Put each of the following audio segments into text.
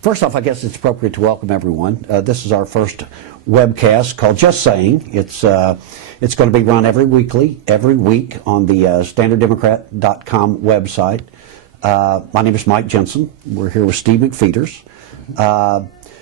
First off, I guess it's appropriate to welcome everyone. This is our first webcast called Just Saying. It's going to be run every week on the StandardDemocrat.com website. My name is Mike Jensen. We're here with Steve McFeeters.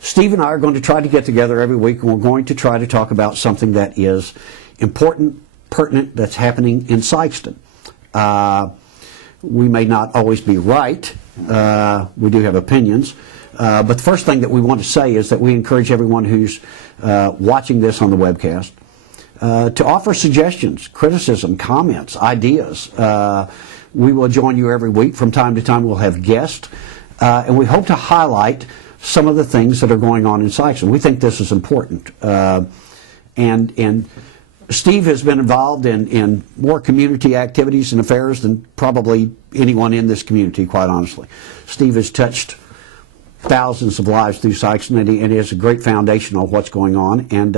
Steve and I are going to try to get together every week, and we're going to try to talk about something that is important, pertinent, that's happening in Sikeston. We may not always be right. We do have opinions. But the first thing that we want to say is that we encourage everyone who's watching this on the webcast to offer suggestions, criticism, comments, ideas. We will join you every week. From time to time we'll have guests, and we hope to highlight some of the things that are going on in Sikeston. We think this is important. And Steve has been involved in more community activities and affairs than probably anyone in this community, quite honestly. Steve has touched thousands of lives through Sikeston, and he has a great foundation on what's going on. And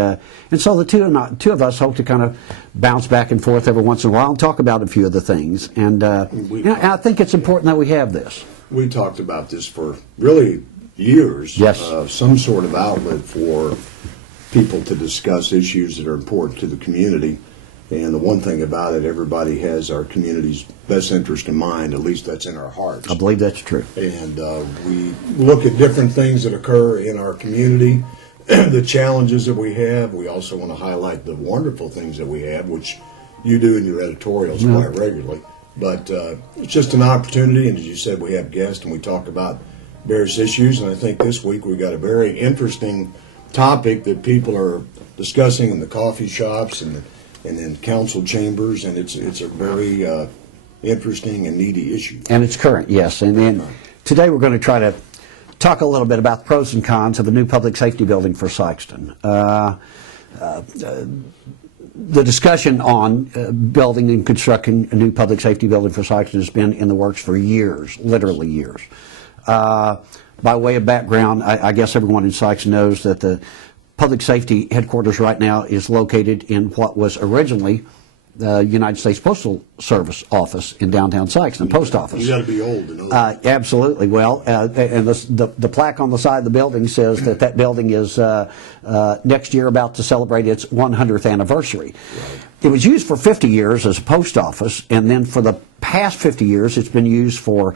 so the two of us hope to kind of bounce back and forth every once in a while and talk about a few of the things. And I think it's important that we have this. We talked about this for really years. Yes. Some sort of outlet for people to discuss issues that are important to the community. And the one thing about it, everybody has our community's best interest in mind. At least that's in our hearts. I believe that's true. And we look at different things that occur in our community, the challenges that we have. We also want to highlight the wonderful things that we have, which you do in your editorials quite regularly. But it's just an opportunity, and as you said, we have guests and we talk about various issues. And I think this week we've got a very interesting topic that people are discussing in the coffee shops and in council chambers, and it's a very interesting and needy issue. And it's current, yes. And then today we're going to try to talk a little bit about the pros and cons of a new public safety building for Sikeston. The discussion on building and constructing a new public safety building for Sikeston has been in the works for years, literally years. By way of background, I guess everyone in Sikeston knows that the public safety headquarters right now is located in what was originally the United States Postal Service office in downtown Sikeston, post office. You got to be old to know that. Absolutely. Well, and the plaque on the side of the building says that building is next year about to celebrate its 100th anniversary. Right. It was used for 50 years as a post office, and then for the past 50 years it's been used for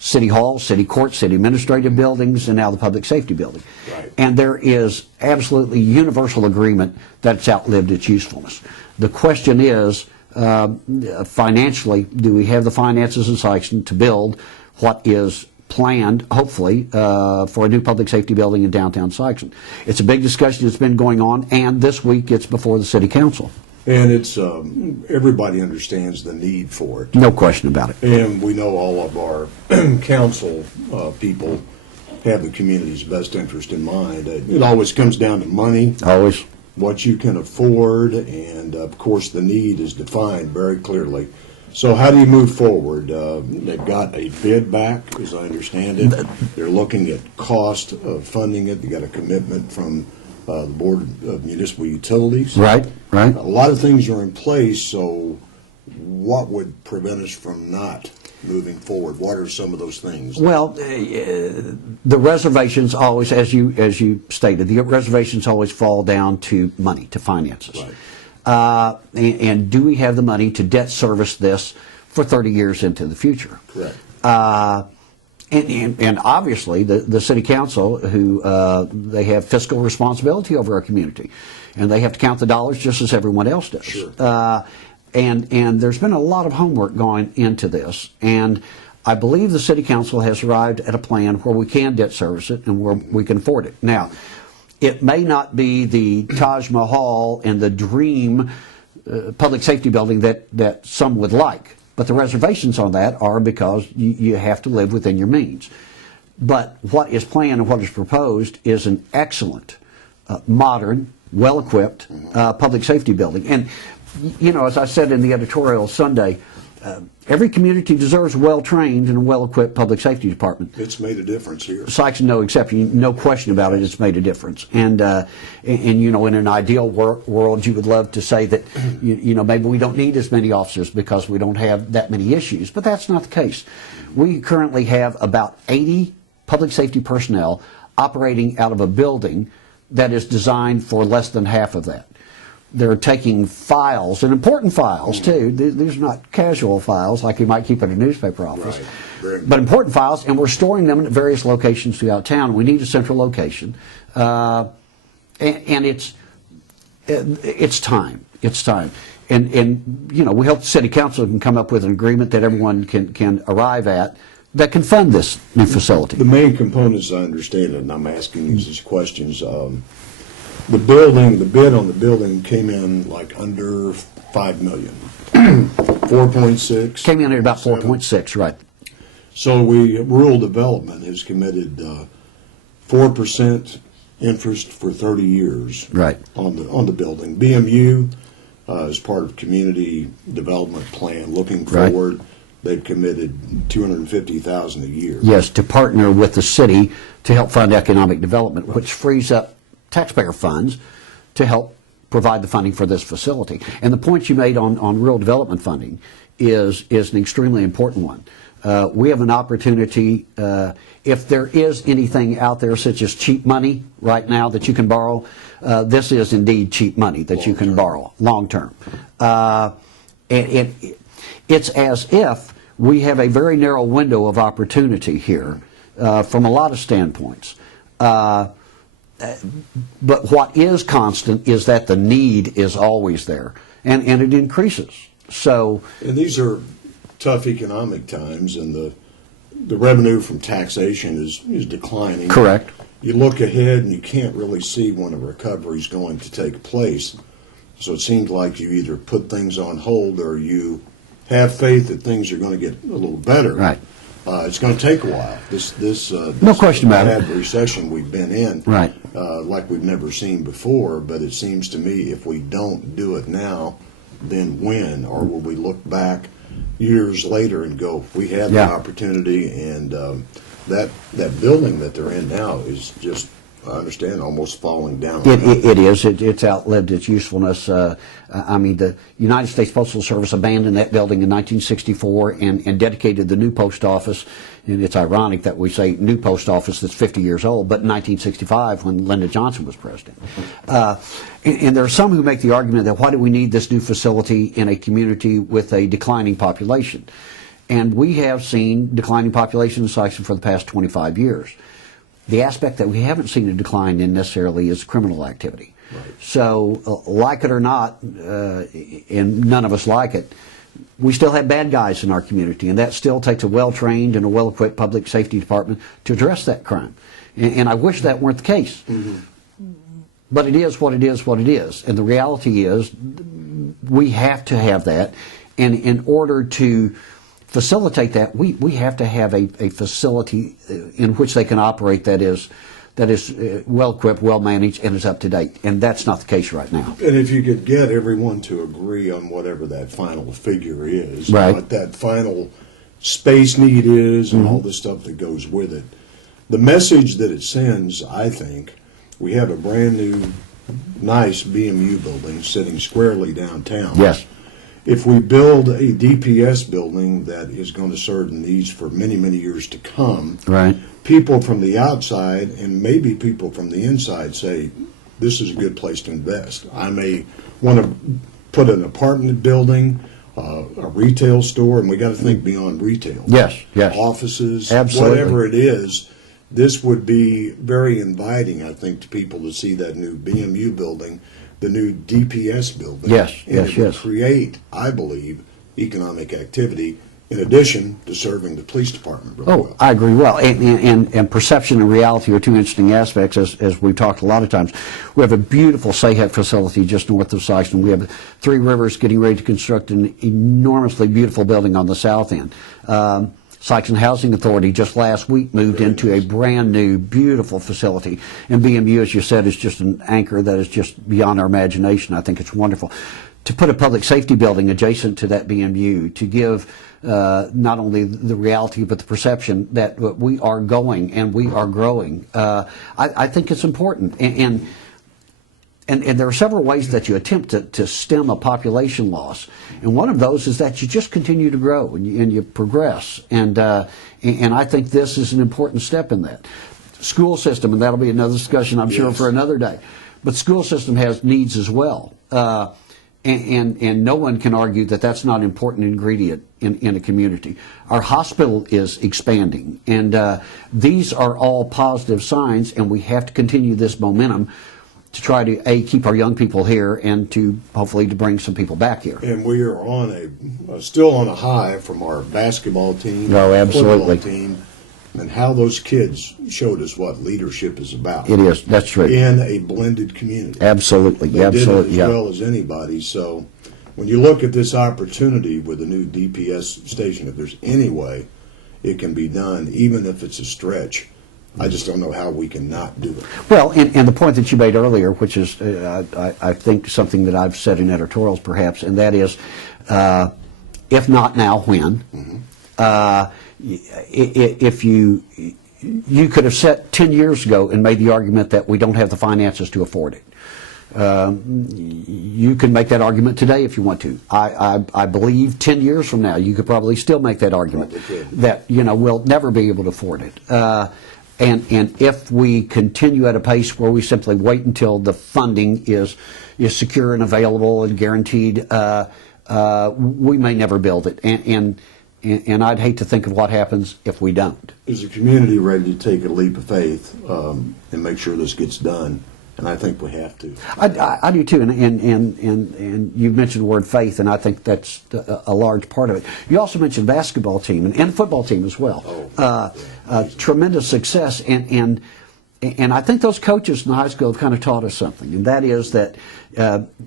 city hall, city court, city administrative buildings, and now the public safety building. Right. And there is absolutely universal agreement that it's outlived its usefulness. The question is, financially, do we have the finances in Sikeston to build what is planned, hopefully, for a new public safety building in downtown Sikeston? It's a big discussion that's been going on, and this week it's before the city council. And it's everybody understands the need for it. No question about it. And we know all of our council people have the community's best interest in mind. It always comes down to money. Always. What you can afford, and of course the need is defined very clearly. So how do you move forward? They've got a bid back, as I understand it. They're looking at cost of funding it. They got a commitment from the Board of Municipal Utilities. Right. A lot of things are in place, so what would prevent us from not moving forward? What are some of those things? Well, the reservations always, as you stated, the reservations always fall down to money, to finances. Right. And do we have the money to debt service this for 30 years into the future? Correct. And obviously the city council, who they have fiscal responsibility over our community, and they have to count the dollars just as everyone else does. Sure. And there's been a lot of homework going into this, and I believe the city council has arrived at a plan where we can debt service it and where we can afford it. Now, it may not be the Taj Mahal and the dream public safety building that some would like, but the reservations on that are because you have to live within your means. But what is planned and what is proposed is an excellent, modern, well-equipped public safety building. And you know, as I said in the editorial Sunday, every community deserves a well-trained and well-equipped public safety department. It's made a difference here. Sikeston, no exception, no question about it. It's made a difference. And you know, in an ideal world, you would love to say that you know, maybe we don't need as many officers because we don't have that many issues. But that's not the case. We currently have about 80 public safety personnel operating out of a building that is designed for less than half of that. They're taking files, and important files too. These are not casual files like you might keep at a newspaper office, but important files, and we're storing them at various locations throughout town. We need a central location, and it's time. It's time. And you know, we hope the city council can come up with an agreement that everyone can arrive at that can fund this new facility. The main components, I understand it, and I'm asking you these questions. The bid on the building came in like under $5 million. 4.6. Came in at about 4.6, right? So rural development has committed 4% interest for 30 years. Right. On the building. BMU is part of community development plan. Looking forward, they've committed $250,000 a year. Yes, to partner with the city to help fund economic development, which frees up taxpayer funds to help provide the funding for this facility. And the point you made on rural development funding is an extremely important one. We have an opportunity, if there is anything out there such as cheap money right now that you can borrow, this is indeed cheap money that you can borrow long term. It's as if we have a very narrow window of opportunity here from a lot of standpoints. But what is constant is that the need is always there, and it increases. So, and these are tough economic times, and the revenue from taxation is declining. Correct. You look ahead, and you can't really see when a recovery is going to take place. So it seems like you either put things on hold or you have faith that things are going to get a little better. Right. It's going to take a while. This no question about it. Bad recession we've been in, right? Like we've never seen before. But it seems to me if we don't do it now, then when? Or will we look back years later and go, we had the opportunity, and that building that they're in now is just, I understand, almost falling down. It is. It's outlived its usefulness. I mean, the United States Postal Service abandoned that building in 1964 and dedicated the new post office. And it's ironic that we say new post office that's 50 years old, but in 1965 when Lyndon Johnson was president. And there are some who make the argument that why do we need this new facility in a community with a declining population? And we have seen declining population in Sikeston for the past 25 years. The aspect that we haven't seen a decline in necessarily is criminal activity. Right. So, like it or not, and none of us like it, we still have bad guys in our community, and that still takes a well-trained and a well-equipped public safety department to address that crime. And I wish that weren't the case. Mm-hmm. But it is what it is what it is. And the reality is we have to have that. And in order to facilitate that, we have to have a facility in which they can operate that is well equipped, well managed, and is up to date. And that's not the case right now. And if you could get everyone to agree on whatever that final figure is, right, what that final space need is, and all the stuff that goes with it, the message that it sends, I think, we have a brand new, nice BMU building sitting squarely downtown. Yes. If we build a DPS building that is going to serve the needs for many, many years to come, right, people from the outside and maybe people from the inside say, this is a good place to invest. I may want to put an apartment building, a retail store, and we got to think beyond retail. Yes, yes. Offices, absolutely, whatever it is. This would be very inviting, I think, to people to see that new BMU building, the new DPS building. Yes, and yes, it would yes. create, I believe, economic activity in addition to serving the police department really well. I agree well. And perception and reality are two interesting aspects, as we've talked a lot of times. We have a beautiful SAHEC facility just north of Sikeston. We have Three Rivers getting ready to construct an enormously beautiful building on the south end. Sikeston Housing Authority just last week moved into a brand new, beautiful facility. And BMU, as you said, is just an anchor that is just beyond our imagination. I think it's wonderful. To put a public safety building adjacent to that BMU, to give not only the reality but the perception that we are going and we are growing, I think it's important. And and there are several ways that you attempt to stem a population loss, and one of those is that you just continue to grow and you progress, and I think this is an important step in that. School system, and that'll be another discussion, I'm sure, Yes. for another day. But school system has needs as well, and no one can argue that that's not an important ingredient in a community. Our hospital is expanding, and these are all positive signs, and we have to continue this momentum to try to keep our young people here and to hopefully to bring some people back here. And we are on still on a high from our basketball team, Oh, absolutely. football team, and how those kids showed us what leadership is about. It is. That's true. In a blended community. Absolutely. They did it Absolutely. as Yeah. well as anybody. So when you look at this opportunity with the new DPS station, if there's any way it can be done, even if it's a stretch, I just don't know how we can not do it. Well, and the point that you made earlier, which is, I think, something that I've said in editorials perhaps, and that is, if not now, when? If you could have set 10 years ago and made the argument that we don't have the finances to afford it. You can make that argument today if you want to. I believe 10 years from now you could probably still make that argument that we'll never be able to afford it. And if we continue at a pace where we simply wait until the funding is secure and available and guaranteed, we may never build it. And I'd hate to think of what happens if we don't. Is the community ready to take a leap of faith and make sure this gets done? And I think we have to. I do too, and you've mentioned the word faith, and I think that's a large part of it. You also mentioned basketball team and football team as well. Tremendous success, and I think those coaches in high school have kind of taught us something, and that is that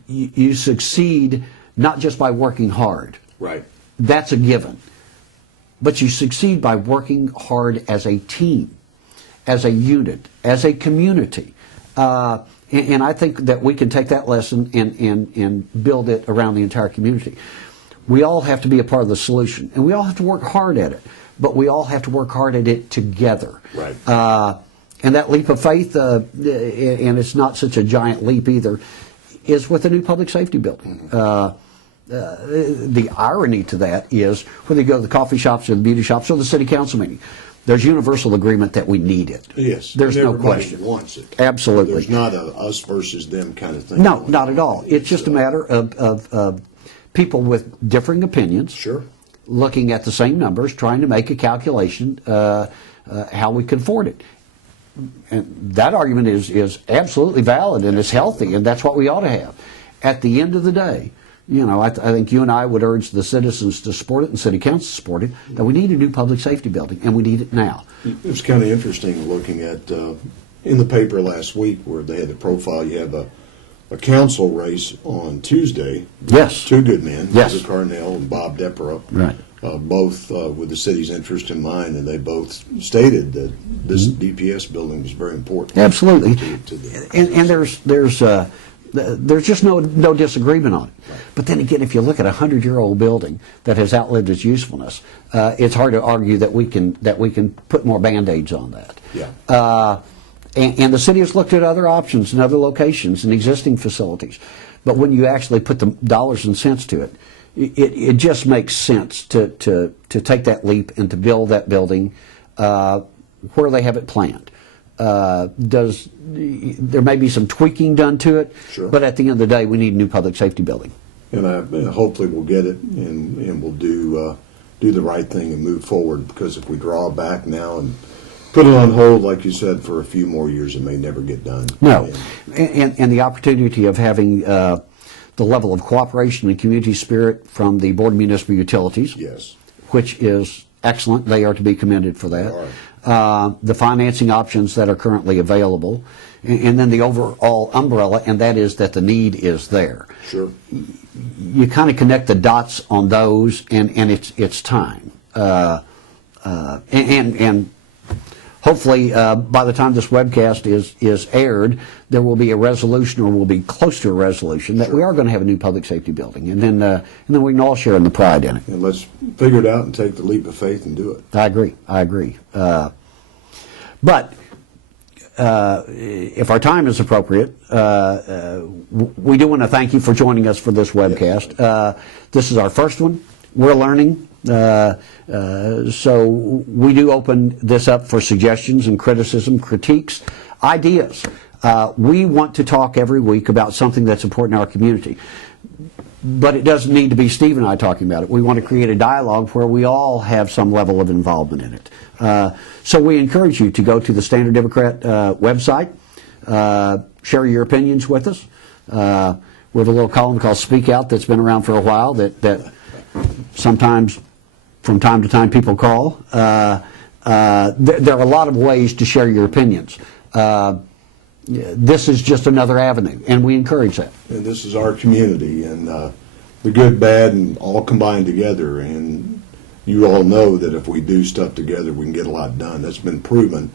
you succeed not just by working hard. Right. That's a given. But you succeed by working hard as a team, as a unit, as a community. And I think that we can take that lesson and build it around the entire community. We all have to be a part of the solution, and we all have to work hard at it, but we all have to work hard at it together. Right. And that leap of faith, and it's not such a giant leap either, is with the new public safety building. The irony to that is whether you go to the coffee shops or the beauty shops or the city council meeting, there's universal agreement that we need it. Yes. There's and no everybody question. Wants it. Absolutely. There's not a us versus them kind of thing. No, not at all. It's just a matter of people with differing opinions. Sure. Looking at the same numbers, trying to make a calculation how we can afford it. And that argument is absolutely valid and is healthy, and that's what we ought to have. At the end of the day, I think you and I would urge the citizens to support it and city council to support it, that we need a new public safety building, and we need it now. It was kind of interesting looking at in the paper last week where they had the profile. You have a council race on Tuesday. Yes. Two good men, Yes. Heather Carnell and Bob Deppera. Right. Both with the city's interest in mind, and they both stated that this DPS building was very important. Absolutely. to the And there's just no disagreement on it. Right. But then again, if you look at a 100-year-old building that has outlived its usefulness, it's hard to argue that we can put more Band-Aids on that. Yeah. And the city has looked at other options and other locations and existing facilities. But when you actually put the dollars and cents to it, it just makes sense to take that leap and to build that building where they have it planned. There may be some tweaking done to it, Sure. but at the end of the day, we need a new public safety building. And hopefully we'll get it, and we'll do the right thing and move forward. Because if we draw back now and put it on hold, like you said, for a few more years, it may never get done. No, and the opportunity of having the level of cooperation and community spirit from the Board of Municipal Utilities, Yes. which is excellent. They are to be commended for that. They The financing options that are currently available, and then the overall umbrella, and that is that the need is there. Sure. You kind of connect the dots on those, and it's time. And hopefully, by the time this webcast is aired, there will be a resolution, or will be close to a resolution, that we are going to have a new public safety building, and then we can all share in the pride in it. And let's figure it out and take the leap of faith and do it. I agree. But if our time is appropriate, we do want to thank you for joining us for this webcast. This is our first one. We're learning. So we do open this up for suggestions and criticism, critiques, ideas. We want to talk every week about something that's important in our community. But it doesn't need to be Steve and I talking about it. We want to create a dialogue where we all have some level of involvement in it. So we encourage you to go to the Standard Democrat website, share your opinions with us. We have a little column called Speak Out that's been around for a while that sometimes, from time to time, people call. There are a lot of ways to share your opinions. This is just another avenue, and we encourage that. And this is our community, and the good, bad, and all combined together. And you all know that if we do stuff together, we can get a lot done. That's been proven,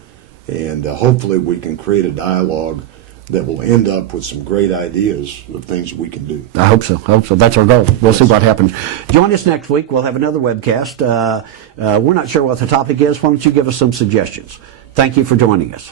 and hopefully we can create a dialogue that will end up with some great ideas of things we can do. I hope so. That's our goal. We'll see what happens. Join us next week. We'll have another webcast. We're not sure what the topic is. Why don't you give us some suggestions? Thank you for joining us.